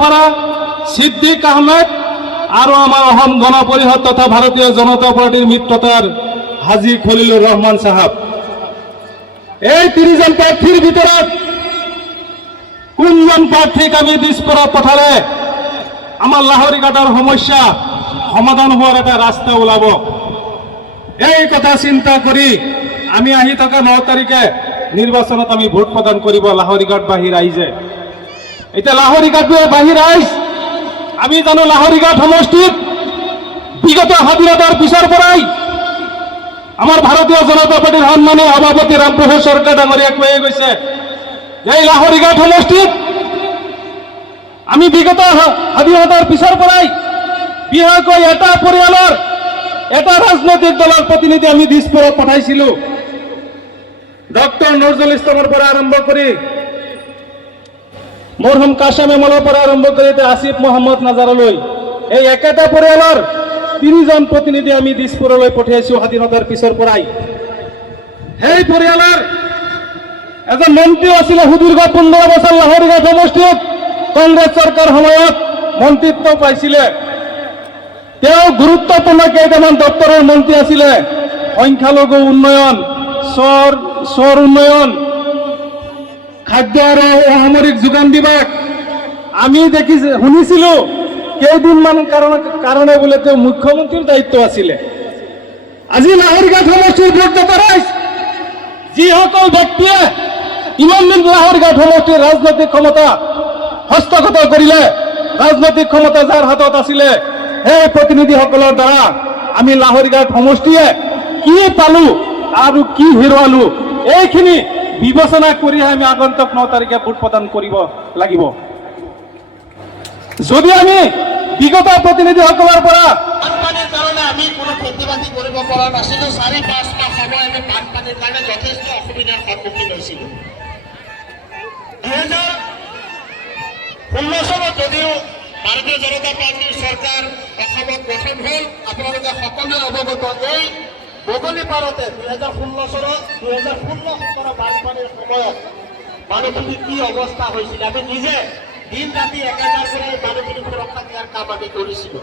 গোৱালপাৰা সিদ্দিক আহমেদ আৰু আমাৰ অসম গণ পৰিষদ তথা ভাৰতীয় জনতা পাৰ্টিৰ মিত্ৰতাৰ হাজী খলিলুৰ ৰহমান সাহেব। এই ৩জন প্ৰাৰ্থীৰ ভিতৰত কোনজন প্ৰাৰ্থীক আমি দিছপুৰত পঠালে আমাৰ লাহৰীঘাটৰ সমস্যা সমাধান হোৱাৰ এটা ৰাস্তা ওলাব, এই কথা চিন্তা কৰি আমি আহি থকা 9 তাৰিখে নিৰ্বাচনত আমি ভোট প্ৰদান কৰিব লাহৰীঘাটবাসী ৰাইজে। এতিয়া লাহৰীঘাটবাসী ৰাইজ আমি জানো লাহৰীঘাট সমষ্টিত বিগত স্বাধীনতাৰ পিছৰ পৰাই আমাৰ ভাৰতীয় জনতা পাৰ্টিৰ সন্মানীয় সভাপতি ৰামপ্ৰসাদ চৰকাৰ ডাঙৰীয়া কৈয়ে গৈছে যে এই লাহৰীঘাট সমষ্টিত আমি বিগত স্বাধীনতাৰ পিছৰ পৰাই বিশেষকৈ এটা পৰিয়ালৰ এটা ৰাজনৈতিক দলৰ প্ৰতিনিধি আমি দিছপুৰত পঠাইছিলো। ডক্টৰ নজৰুল ইছলামৰ পৰা আৰম্ভ কৰি মৰহুম কাছাম এমলৰ পৰা আৰম্ভ কৰি আসিফ মহম্মদ নাজাৰলৈ এই একেটা পৰিয়ালৰ 3জন প্ৰতিনিধি আমি দিছপুৰলৈ পঠিয়াইছো স্বাধীনতাৰ পিছৰ পৰাই। সেই পৰিয়ালৰ এজন মন্ত্ৰী আছিলে সুদীৰ্ঘ 15 বছৰ লাহৰীঘাট সমষ্টিত কংগ্ৰেছ চৰকাৰ সময়ত মন্ত্ৰীত্ব পাইছিলে। তেওঁ গুৰুত্বপূৰ্ণ কেইটামান দপ্তৰৰ মন্ত্ৰী আছিলে, সংখ্যালঘু উন্নয়ন, চৰ উন্নয়ন, খাদ্য আৰু অসামৰিক যোগান বিভাগ। আমি শুনিছিলো কেইদিনমান কাৰণে বোলে তেওঁ মুখ্যমন্ত্ৰীৰ দায়িত্ব আছিলে। আজি লাহৰীঘাট সমষ্টিৰ ভোটদাতা ৰাইজ যিসকল ব্যক্তিয়ে ইমান দিন লাহৰীঘাট সমষ্টিৰ ৰাজনৈতিক ক্ষমতা হস্তগত কৰিলে, ৰাজনৈতিক ক্ষমতা যাৰ হাতত আছিলে, সেই প্ৰতিনিধিসকলৰ দ্বাৰা আমি লাহৰীঘাট সমষ্টিয়ে কি পালো আৰু কি হেৰুৱালো এইখিনি বিবেচনা কৰিহে আমি আগন্তুক 9 তাৰিখে ভোট প্ৰদান কৰিব লাগিব। যদি আমি বিগত প্ৰতিনিধিসকলৰ পৰা বানপানীৰ কাৰণে আমি কোনো খেতি বাতি কৰিব পৰা নাছিলো, 4-5 মাহ সময় আমি বানপানীৰ কাৰণে যথেষ্ট অসুবিধাৰ সন্মুখীন হৈছিলো। 2016 চনত যদিও ভাৰতীয় জনতা পাৰ্টিৰ চৰকাৰ অসমত গঠন হ'ল, আপোনালোকে সকলোৱে অৱগত। এই বগলী পাৰতে 2016 চনত 2016-17 বানপানীৰ সময়ত মানুহখিনিৰ কি অৱস্থা হৈছিল, আমি নিজে দিন ৰাতি একেকাৰ কৰি মানুহখিনিক সুৰক্ষা দিয়াৰ কাম আমি কৰিছিলো।